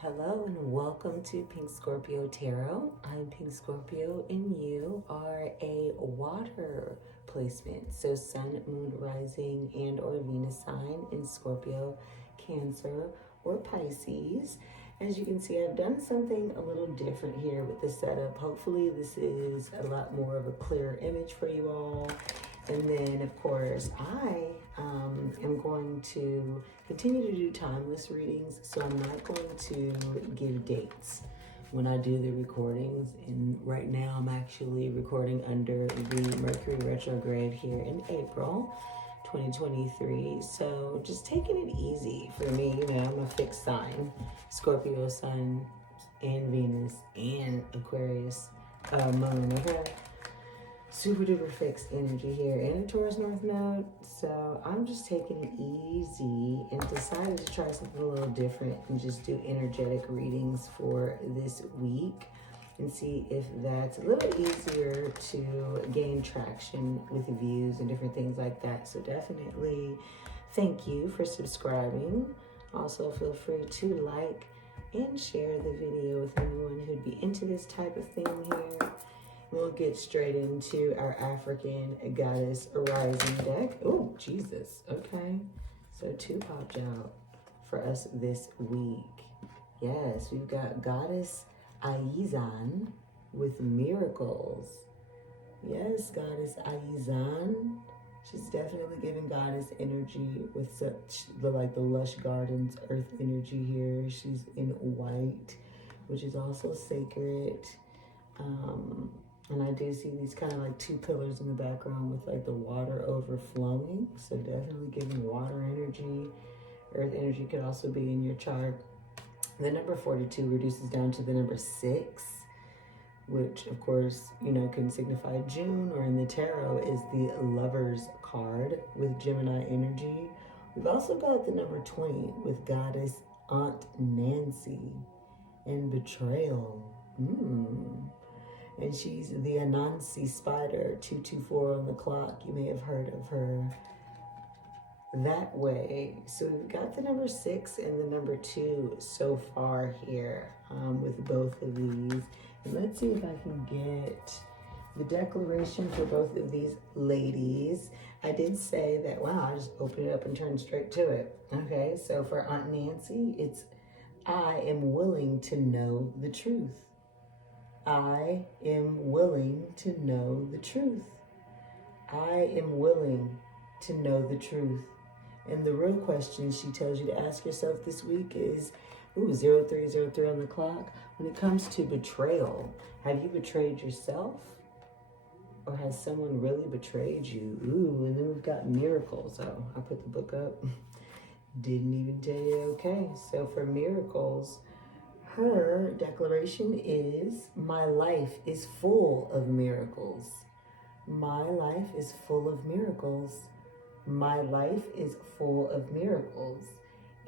Hello and welcome to Pink Scorpio Tarot. I'm Pink Scorpio and you are a water placement. So Sun, Moon, Rising, and or Venus sign in Scorpio, Cancer, or Pisces. As you can see, I've done something a little different here with the setup. Hopefully this is a lot more of a clear image for you all. And then, of course, I am going to continue to do timeless readings, so I'm not going to give dates when I do the recordings. And right now, I'm actually recording under the Mercury retrograde here in April 2023. So just taking it easy for me. You know, I'm a fixed sign, Scorpio Sun and Venus and Aquarius Moon, okay? Super duper fixed energy here and a Taurus North Node. So I'm just taking it easy and decided to try something a little different and just do energetic readings for this week and see if that's a little easier to gain traction with views and different things like that. So definitely thank you for subscribing. Also feel free to like and share the video with anyone who'd be into this type of thing here. We'll get straight into our African Goddess Rising deck. Oh, Jesus. Okay. So 2 popped out for us this week. Yes, we've got Goddess Aizan with miracles. Yes, Goddess Aizan. She's definitely giving goddess energy with such the lush gardens, earth energy here. She's in white, which is also sacred. And I do see these kind of like 2 pillars in the background with like the water overflowing. So definitely giving water energy. Earth energy could also be in your chart. The number 42 reduces down to the number 6, which of course, you know, can signify June, or in the tarot is the Lover's card with Gemini energy. We've also got the number 20 with Goddess Aunt Nancy and Betrayal. And she's the Anansi Spider, 224 on the clock. You may have heard of her that way. So we've got the number 6 and the number 2 so far here with both of these. And let's see if I can get the declaration for both of these ladies. I did say that, wow, I just opened it up and turned straight to it. Okay, so for Aunt Nancy, it's, I am willing to know the truth. I am willing to know the truth. I am willing to know the truth. And the real question she tells you to ask yourself this week is, 0303 on the clock. When it comes to betrayal, have you betrayed yourself? Or has someone really betrayed you? And then we've got miracles. Oh, I put the book up. Didn't even tell you. Okay, so for miracles, her declaration is, my life is full of miracles. My life is full of miracles. My life is full of miracles.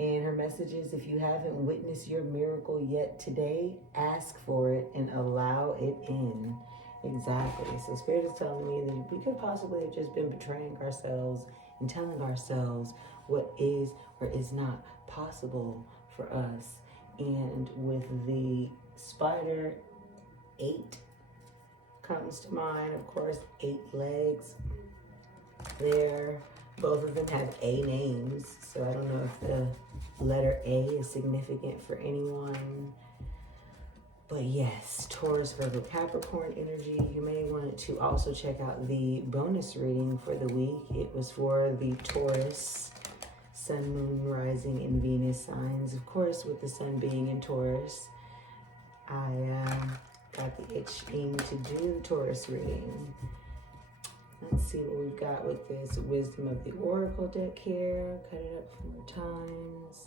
And her message is, if you haven't witnessed your miracle yet today, ask for it and allow it in. Exactly. So Spirit is telling me that we could possibly have just been betraying ourselves and telling ourselves what is or is not possible for us. And with the spider, 8 comes to mind. Of course, 8 legs there. Both of them have A names, so I don't know if the letter A is significant for anyone. But yes, Taurus, Virgo, Capricorn energy. You may want to also check out the bonus reading for the week. It was for the Taurus, Sun, Moon, Rising, and Venus signs. Of course, with the Sun being in Taurus, I got the itching to do the Taurus reading. Let's see what we've got with this Wisdom of the Oracle deck here. Cut it up 4 times.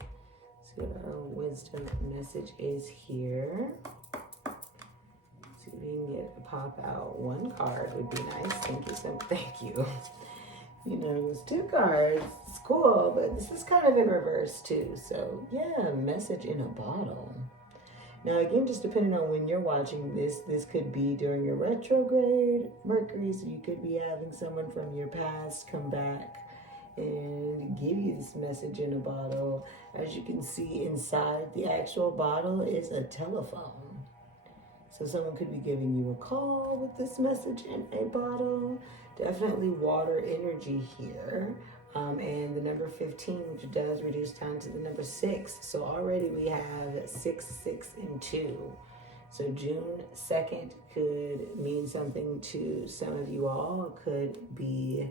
See what our wisdom message is here. See if we can get a pop out. 1 card would be nice. Thank you so much. Thank you. You know, it's 2 cards. It's cool, but this is kind of in reverse too. So yeah, message in a bottle. Now again, just depending on when you're watching this, this could be during your retrograde Mercury, so you could be having someone from your past come back and give you this message in a bottle. As you can see inside the actual bottle is a telephone. So someone could be giving you a call with this message in a bottle. Definitely water energy here. And the number 15, which does reduce down to the number 6. So already we have 6, 6, and 2. So June 2nd could mean something to some of you all. It could be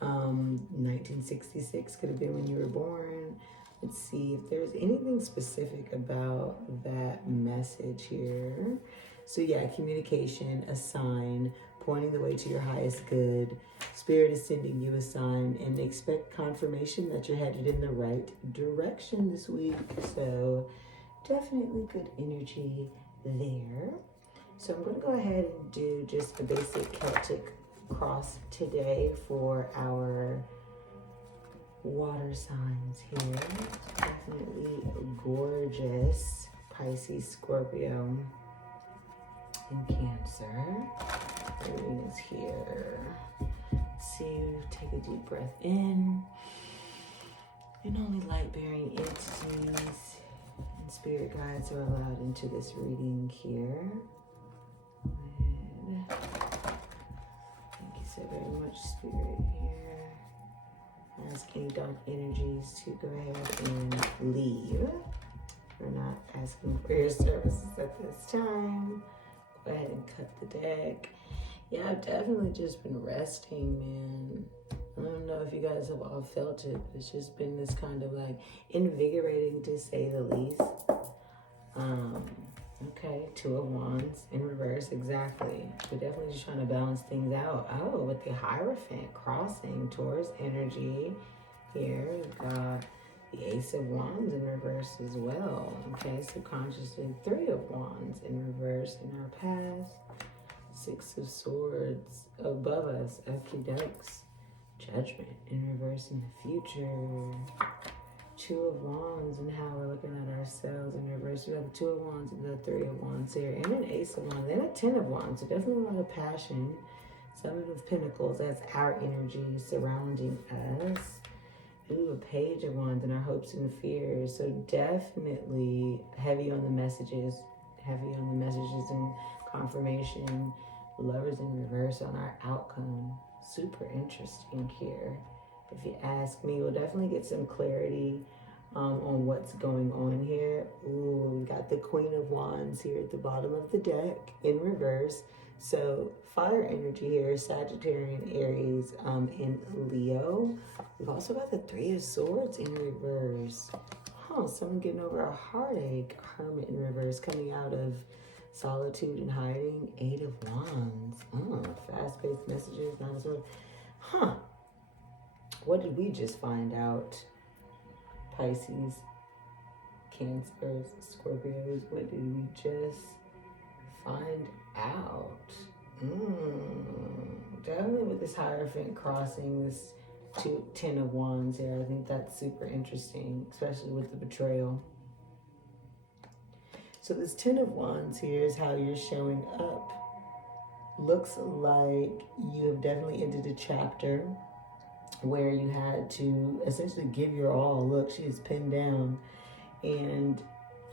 1966, could have been when you were born. Let's see if there's anything specific about that message here. So yeah, communication, a sign, pointing the way to your highest good. Spirit is sending you a sign, and expect confirmation that you're headed in the right direction this week. So definitely good energy there. So I'm going to go ahead and do just a basic Celtic cross today for our water signs here. Definitely gorgeous. Pisces, Scorpio, and Cancer. Venus here. So take a deep breath in. And only light-bearing entities and spirit guides are allowed into this reading here. And thank you so very much, Spirit, here. Ask any dark energies to go ahead and leave. We're not asking for your services at this time. Go ahead and cut the deck. Yeah, I've definitely just been resting, man. I don't know if you guys have all felt it. It's just been this kind of like invigorating, to say the least. Okay, 2 of Wands in reverse, exactly. We're definitely just trying to balance things out. Oh, with the Hierophant crossing Taurus energy here. We've got the Ace of Wands in reverse as well. Okay, subconsciously 3 of Wands in reverse in our past. 6 of Swords above us, Akidokes. Judgment in reverse in the future. 2 of Wands and how we're looking at ourselves in reverse. We have the 2 of Wands and the 3 of Wands here, and an Ace of Wands and a 10 of Wands. So definitely a lot of passion. 7 of Pentacles, that's our energy surrounding us. Ooh, a Page of Wands and our hopes and fears. So definitely heavy on the messages. Heavy on the messages and confirmation. Lovers in reverse on our outcome. Super interesting here. If you ask me, we'll definitely get some clarity on what's going on here. Ooh, we got the Queen of Wands here at the bottom of the deck in reverse. So fire energy here, Sagittarian, Aries, in Leo. We've also got the 3 of Swords in reverse. Someone getting over a heartache. Hermit in reverse, coming out of solitude and hiding. 8 of Wands. Fast-paced messages, not as well. What did we just find out? Pisces, Cancers, Scorpios. What did we just find out? Definitely with this Hierophant crossing this 10 of Wands here. I think that's super interesting, especially with the Betrayal. So this 10 of Wands here is how you're showing up. Looks like you have definitely ended a chapter where you had to essentially give your all. Look, she is pinned down. And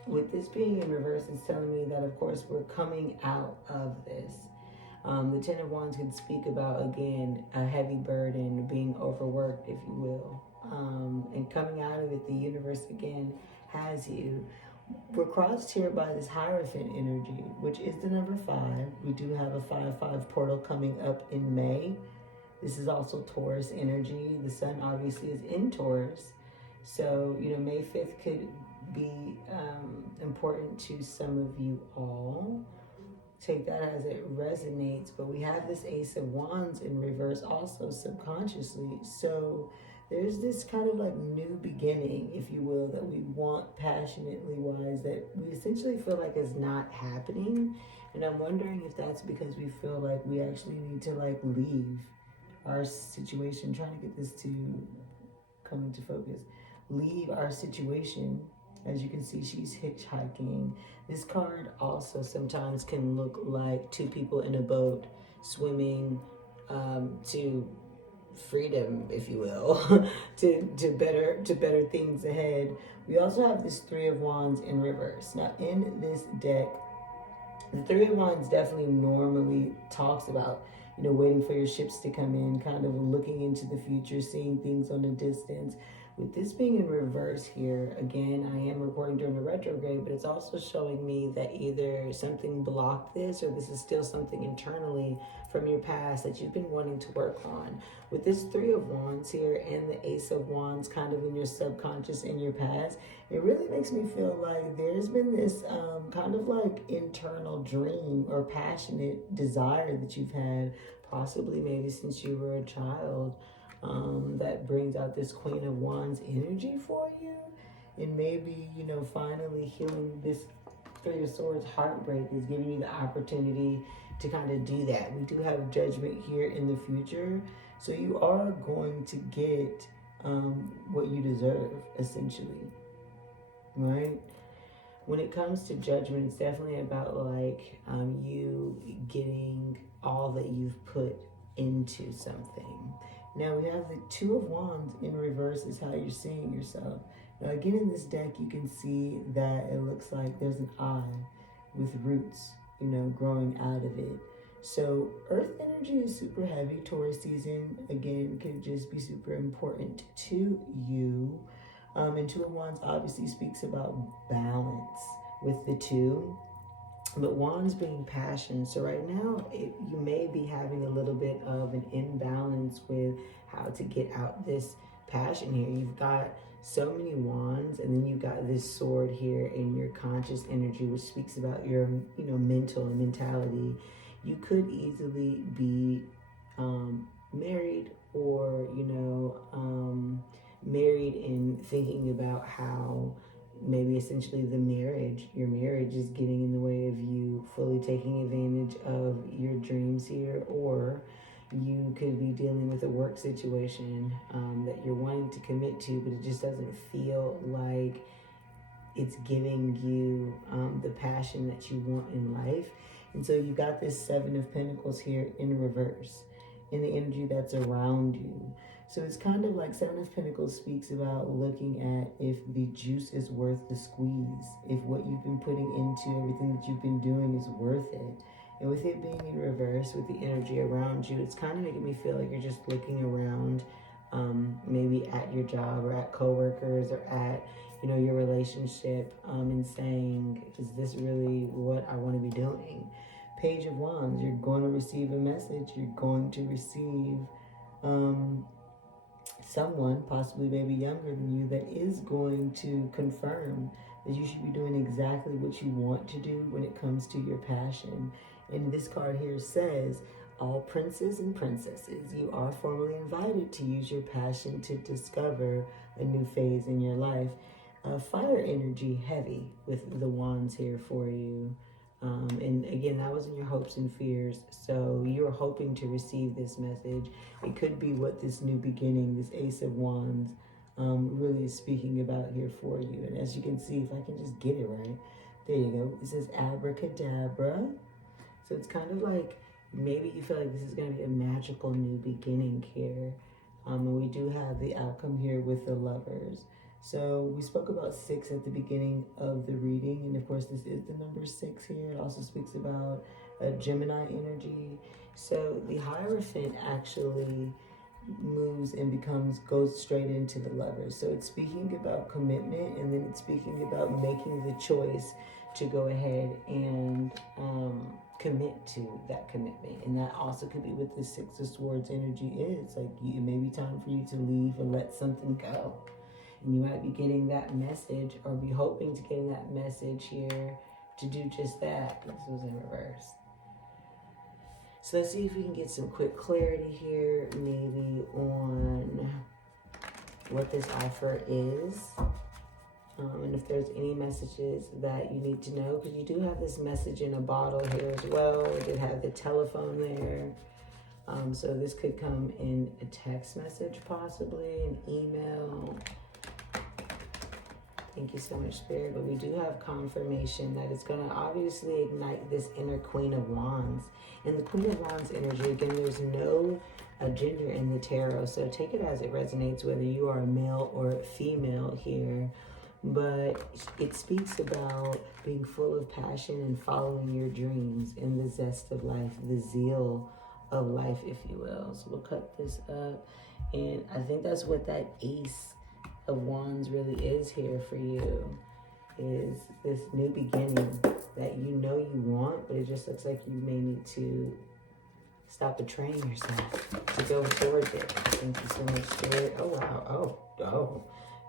with this being in reverse, it's telling me that, of course, we're coming out of this. The 10 of Wands could speak about, again, a heavy burden, being overworked, if you will. And coming out of it, the universe, again, has you. We're crossed here by this Hierophant energy, which is the number 5. We do have a 5-5 portal coming up in May. This is also Taurus energy. The sun obviously is in Taurus. So, May 5th could be important to some of you all. Take that as it resonates. But we have this Ace of Wands in reverse also subconsciously. So there's this kind of like new beginning, if you will, that we want passionately wise, that we essentially feel like is not happening. And I'm wondering if that's because we feel like we actually need to like leave our situation, trying to get this to come into focus. Leave our situation. As you can see, she's hitchhiking. This card also sometimes can look like 2 people in a boat swimming to freedom, if you will, to better things ahead. We also have this Three of Wands in reverse. Now in this deck, the Three of Wands definitely normally talks about, you know, waiting for your ships to come in, kind of looking into the future, seeing things on a distance. With this being in reverse here, again, I am recording during the retrograde, but it's also showing me that either something blocked this or this is still something internally from your past that you've been wanting to work on. With this Three of Wands here and the Ace of Wands kind of in your subconscious, in your past, it really makes me feel like there's been this kind of like internal dream or passionate desire that you've had, possibly maybe since you were a child, that brings out this Queen of Wands energy for you. And maybe, you know, finally healing this Three of Swords heartbreak is giving you the opportunity to kind of do that. We do have Judgment here in the future. So you are going to get what you deserve, essentially. Right? When it comes to Judgment, it's definitely about like you getting all that you've put into something. Now we have the Two of Wands in reverse is how you're seeing yourself. Now again in this deck you can see that it looks like there's an eye with roots, you know, growing out of it. So Earth energy is super heavy. Taurus season, again, could just be super important to you. And Two of Wands obviously speaks about balance with the two. But Wands being passion. So right now, you may be having a little bit of an imbalance with how to get out this passion here. You've got so many wands, and then you've got this sword here in your conscious energy, which speaks about your, you know, mental and mentality. You could easily be married, or, you know, married and thinking about how maybe essentially your marriage is getting in the way of you fully taking advantage of your dreams here, or you could be dealing with a work situation that you're wanting to commit to, but it just doesn't feel like it's giving you the passion that you want in life. And so you got this Seven of Pentacles here in reverse, in the energy that's around you. So it's kind of like Seven of Pentacles speaks about looking at if the juice is worth the squeeze, if what you've been putting into everything that you've been doing is worth it. And with it being in reverse, with the energy around you, it's kind of making me feel like you're just looking around, maybe at your job or at coworkers or at, you know, your relationship, and saying, is this really what I want to be doing? Page of Wands, you're going to receive a message. You're going to receive someone, possibly maybe younger than you, that is going to confirm that you should be doing exactly what you want to do when it comes to your passion. And this card here says, all princes and princesses, you are formally invited to use your passion to discover a new phase in your life. Fire energy heavy with the wands here for you. And again, that was in your hopes and fears. So you're hoping to receive this message. It could be what this new beginning, this Ace of Wands, really is speaking about here for you. And as you can see, if I can just get it right, there you go. It says abracadabra. So it's kind of like maybe you feel like this is going to be a magical new beginning here. And we do have the outcome here with the Lovers. So we spoke about 6 at the beginning of the reading, and of course this is the number 6 here. It also speaks about a Gemini energy. So the Hierophant actually moves and goes straight into the Lovers. So it's speaking about commitment, and then it's speaking about making the choice to go ahead and commit to that commitment. And that also could be what the 6 of Swords energy is. Like, it may be time for you to leave and let something go. And you might be getting that message, or be hoping to getting that message here to do just that. This was in reverse. So let's see if we can get some quick clarity here, maybe on what this offer is. And if there's any messages that you need to know, because you do have this message in a bottle here as well. We did have the telephone there. So this could come in a text message, possibly, an email. Thank you so much, Spirit. But we do have confirmation that it's going to obviously ignite this inner Queen of Wands. And the Queen of Wands energy, again, there's no gender in the tarot. So take it as it resonates, whether you are a male or female here. But it speaks about being full of passion and following your dreams and the zest of life, the zeal of life, if you will. So we'll cut this up. And I think that's what that Ace of Wands really is here for you, is this new beginning that you know you want, but it just looks like you may need to stop betraying yourself to go towards it. Thank you so much, Spirit. Oh, wow. Oh.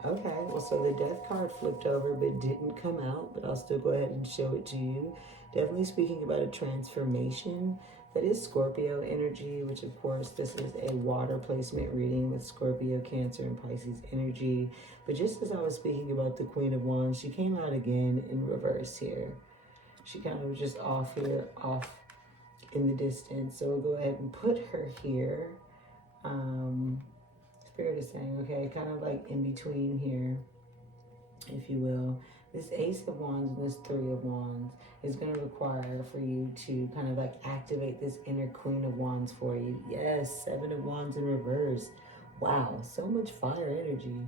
Okay, well, so the Death card flipped over but didn't come out, but I'll still go ahead and show it to you. Definitely speaking about a transformation. That is Scorpio energy, which of course this is a water placement reading with Scorpio, Cancer, and Pisces energy. But just as I was speaking about the Queen of Wands, she came out again in reverse here. She kind of just off here, off in the distance. So we'll go ahead and put her here. Spirit is saying, okay, kind of like in between here, if you will. This Ace of Wands and this Three of Wands is going to require for you to kind of like activate this inner Queen of Wands for you. Yes, Seven of Wands in reverse. Wow, so much fire energy.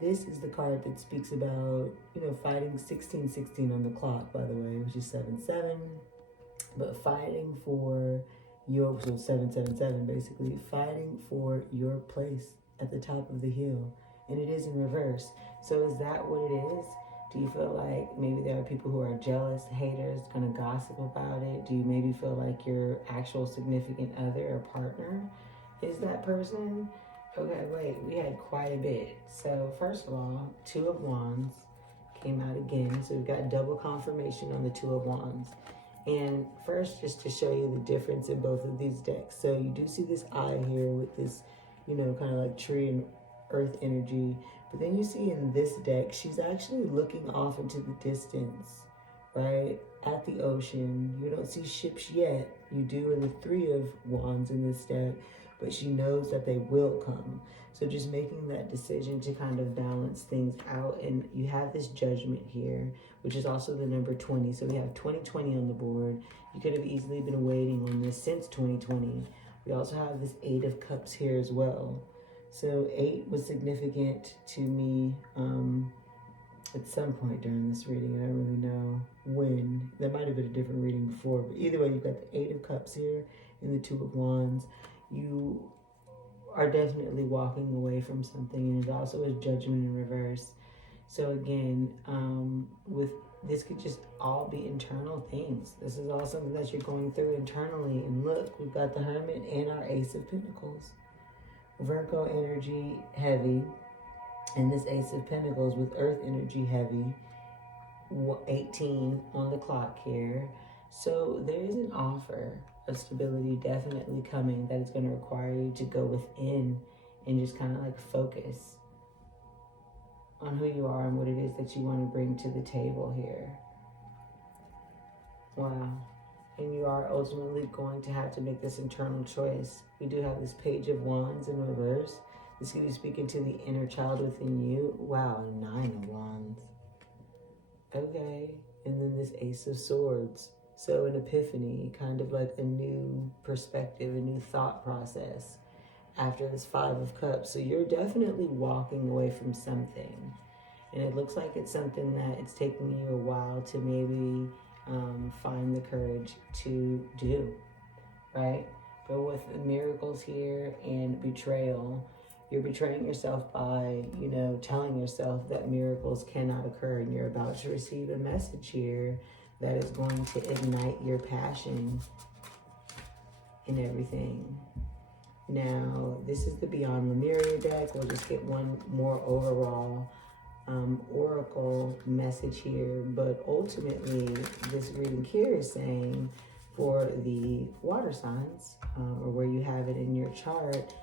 This is the card that speaks about, you know, fighting 1616 on the clock, by the way, which is 7-7. But fighting for your, so 777 basically, fighting for your place at the top of the hill. And it is in reverse. So is that what it is? Do you feel like maybe there are people who are jealous, haters, going to gossip about it? Do you maybe feel like your actual significant other or partner is that person? Okay, wait, we had quite a bit. So first of all, Two of Wands came out again. So we've got double confirmation on the Two of Wands. And first, just to show you the difference in both of these decks. So you do see this eye here with this, you know, kind of like tree and earth energy. But then you see in this deck, she's actually looking off into the distance, right? At the ocean. You don't see ships yet. You do in the Three of Wands in this deck. But she knows that they will come. So just making that decision to kind of balance things out. And you have this Judgment here, which is also the number 20. So we have 2020 on the board. You could have easily been waiting on this since 2020. We also have this Eight of Cups here as well. So 8 was significant to me at some point during this reading. I don't really know when. There might have been a different reading before. But either way, you've got the Eight of Cups here and the Two of Wands. You are definitely walking away from something, and it also is Judgment in reverse. So again, with this could just all be internal things. This is all something that you're going through internally. And look, we've got the Hermit and our Ace of Pentacles. Virgo energy heavy, and this Ace of Pentacles with Earth energy heavy. 18 on the clock here. So there is an offer of stability definitely coming that is going to require you to go within and just kind of like focus on who you are and what it is that you want to bring to the table here. Wow. And you are ultimately going to have to make this internal choice. We do have this Page of Wands in reverse. This can be speaking to the inner child within you. Wow, 9 of Wands. Okay. And then this Ace of Swords. So an epiphany, kind of like a new perspective, a new thought process after this Five of Cups. So you're definitely walking away from something. And it looks like it's something that it's taking you a while to maybe find the courage to do, right? But with the miracles here and betrayal, you're betraying yourself by, you know, telling yourself that miracles cannot occur, and you're about to receive a message here that is going to ignite your passion in everything. Now, this is the Beyond Lemuria deck. We'll just get one more overall oracle message here. But ultimately, this reading here is saying for the water signs, or where you have it in your chart,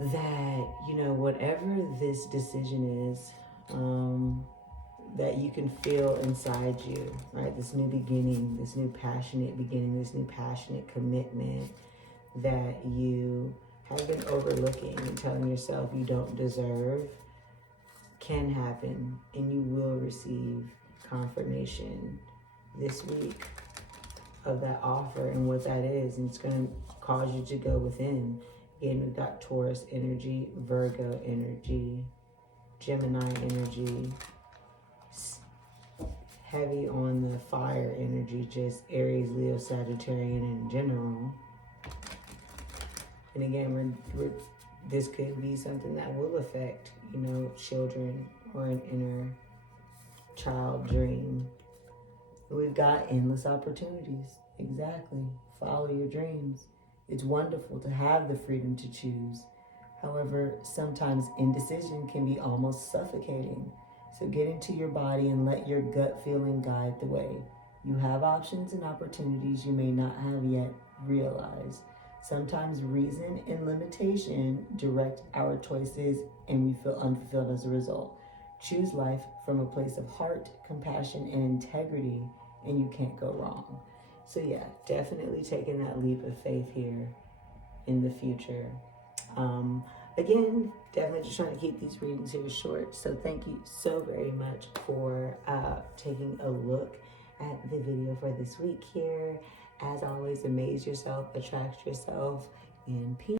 that, you know, whatever this decision is, that you can feel inside you, right? This new beginning, this new passionate beginning, this new passionate commitment that you have been overlooking and telling yourself you don't deserve, can happen, and you will receive confirmation this week of that offer and what that is, and it's going to cause you to go within. Again, we've got Taurus energy, Virgo energy, Gemini energy, heavy on the fire energy, just Aries, Leo, Sagittarian in general. And again, this could be something that will affect, you know, children or an inner child dream. We've got endless opportunities. Exactly. Follow your dreams. It's wonderful to have the freedom to choose. However, sometimes indecision can be almost suffocating. So get into your body and let your gut feeling guide the way. You have options and opportunities you may not have yet realized. Sometimes reason and limitation direct our choices and we feel unfulfilled as a result. Choose life from a place of heart, compassion, and integrity, and you can't go wrong. So yeah, definitely taking that leap of faith here in the future. Again, definitely just trying to keep these readings here short. So thank you so very much for taking a look at the video for this week here. As always, amaze yourself, attract yourself, and peace.